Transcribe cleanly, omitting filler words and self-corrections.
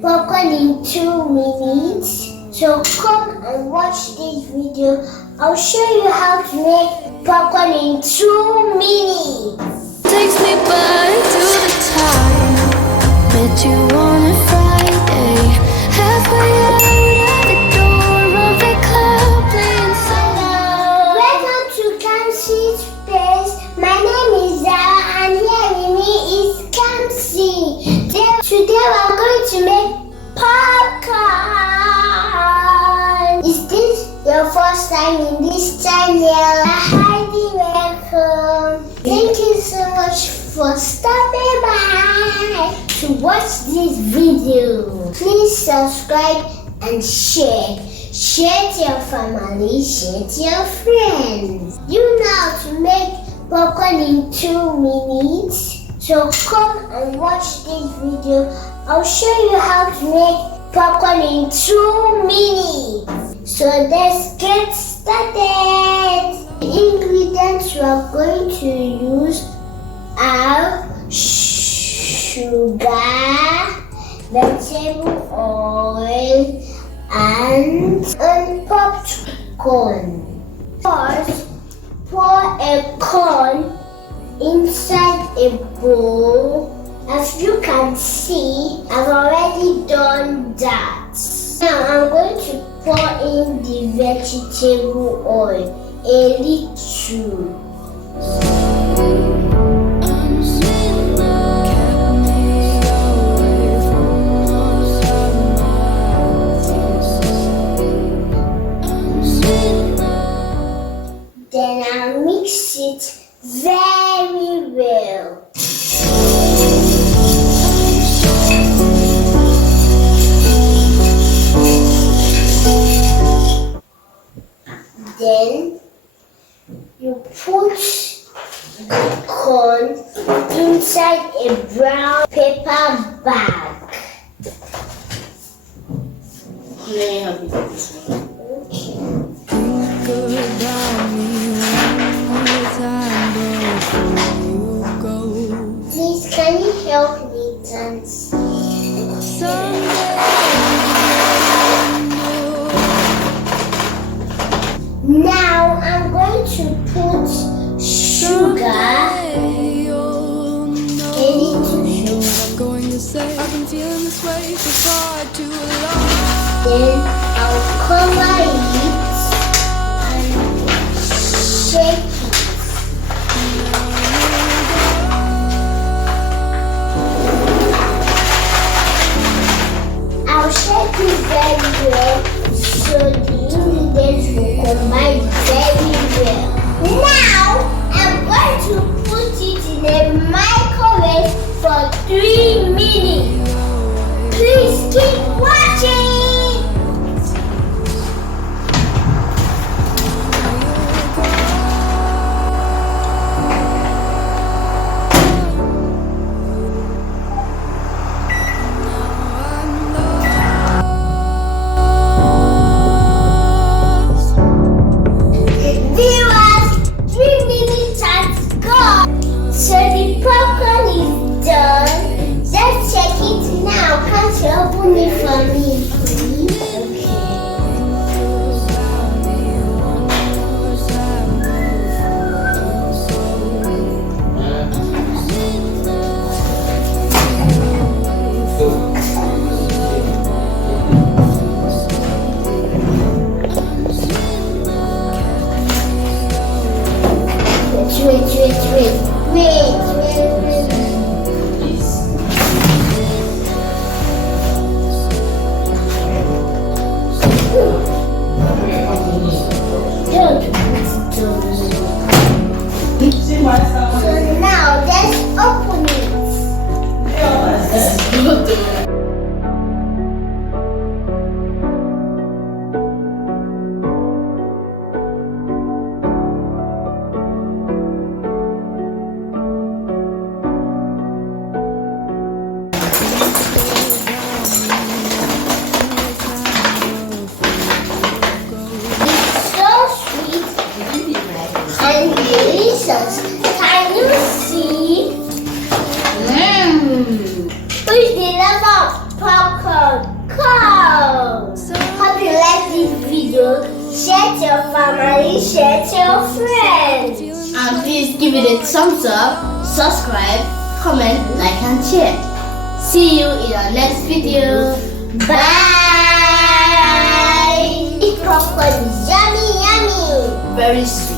popcorn in 2 minutes. So come and watch this video. I'll show you how to make popcorn in 2 minutes. Takes me back to the time met you on a Friday, halfway out the door of the club playing Hello, welcome to Kamsi Space. My name is Zara and here with me is Kamsi. Today we're going to make popcorn. Is this your first time in this channel? Highly welcome. Thank you so much for stopping by to watch this video. Please subscribe and share. Share to your family, share to your friends. You know how to make popcorn in 2 minutes. So come and watch this video. I'll show you how to make popcorn in 2 minutes. So let's get started. The ingredients we are going to use are sugar, vegetable oil, and unpopped corn. First, pour a corn inside a bowl. As you can see, I've already done that. Now I'm going to pour in the vegetable oil, a little. Then I'll mix it very well. Then you put the corn inside a brown paper bag. Please, can you help me dance? Now I'm going to put sugar, a little sugar. I've been feeling this way for far too long. Then I'll cover it and shake it. I'll shake it very well so the ingredients will combine very well. Now I'm going to put it in a microwave for 3 minutes. Please keep watching. So the popcorn is done. Let's check it now. Can't you open it for me, please? Wait. So now let's open it. And delicious. Can you see? Who is the lover of popcorn. Cool. Hope you like this video. Share to your family, share to your friends. And please give it a thumbs up, subscribe, comment, like and share. See you in our next video. Bye. Eat popcorn. Yummy, yummy. Very soon.